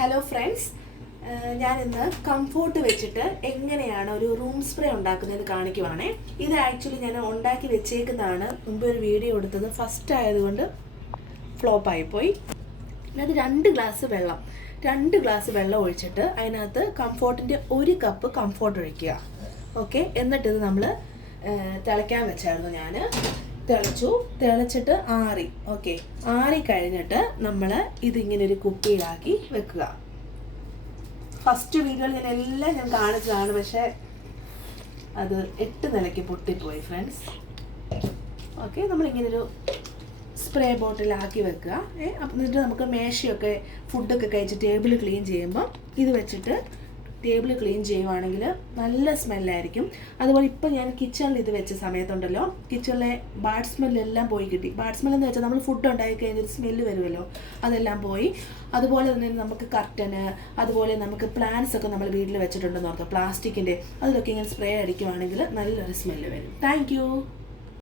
Hello friends, ഞാനിന്ന് comfort വെച്ചിട്ട് എങ്ങനെയാണ് ഒരു റൂം സ്പ്രേ ഉണ്ടാക്കുന്നത് കാണിക്കുവാണേ. ഇത് ആക്ച്വലി ഞാൻ ഉണ്ടാക്കി വെച്ചേക്കുന്നതാണ്. മുമ്പ് ഒരു വീഡിയോ എടുത്തത് ഫസ്റ്റ് ആയതുകൊണ്ട് ഫ്ലോപ്പായിപ്പോയി. അത് 2 ഗ്ലാസ് വെള്ളം ഒഴിച്ചിട്ട് അതിനകത്ത് കംഫോർട്ടിൻ്റെ 1 കപ്പ് കംഫോർട്ട് ഒഴിക്കുക. ഓക്കെ, എന്നിട്ടിത് നമ്മൾ തിളയ്ക്കാൻ വെച്ചായിരുന്നു. ഞാൻ തിളച്ചിട്ട് ആറി. ഓക്കെ, ആറി കഴിഞ്ഞിട്ട് നമ്മൾ ഇതിങ്ങനെ ഒരു കുപ്പിയിലാക്കി വെക്കുക. ഫസ്റ്റ് വീഡിയോയിൽ ഞാൻ കാണിച്ചതാണ്, പക്ഷേ അത് 8 നിലയ്ക്ക് പൊട്ടിപ്പോയി ഫ്രണ്ട്സ്. ഓക്കെ, നമ്മളിങ്ങനൊരു സ്പ്രേ ബോട്ടിലാക്കി വെക്കുക. എന്നിട്ട് നമുക്ക് മേശയൊക്കെ ഫുഡൊക്കെ കഴിച്ച് ടേബിൾ ക്ലീൻ ചെയ്യുമ്പോൾ ഇത് വെച്ചിട്ട് ടേബിൾ ക്ലീൻ ചെയ്യുവാണെങ്കിൽ നല്ല സ്മെല്ലായിരിക്കും. അതുപോലെ ഇപ്പോൾ ഞാൻ കിച്ചണിൽ ഇത് വെച്ച സമയത്തുണ്ടല്ലോ, കിച്ചണിലെ ബാഡ് സ്മെല്ലെല്ലാം പോയി കിട്ടി. ബാഡ് സ്മെല്ലെന്ന് വെച്ചാൽ നമ്മൾ ഫുഡ് ഉണ്ടാക്കി കഴിഞ്ഞൊരു സ്മെല്ല് വരുമല്ലോ, അതെല്ലാം പോയി. അതുപോലെ തന്നെ നമുക്ക് കർട്ടന്, അതുപോലെ നമുക്ക് പ്ലാന്റ്സ് ഒക്കെ നമ്മൾ വീട്ടിൽ വെച്ചിട്ടുണ്ടെന്ന് ഓർക്കുക, പ്ലാസ്റ്റിക്കിൻ്റെ, അതിലൊക്കെ ഇങ്ങനെ സ്പ്രേ അടിക്കുവാണെങ്കിൽ നല്ലൊരു സ്മെല്ല് വരും. താങ്ക്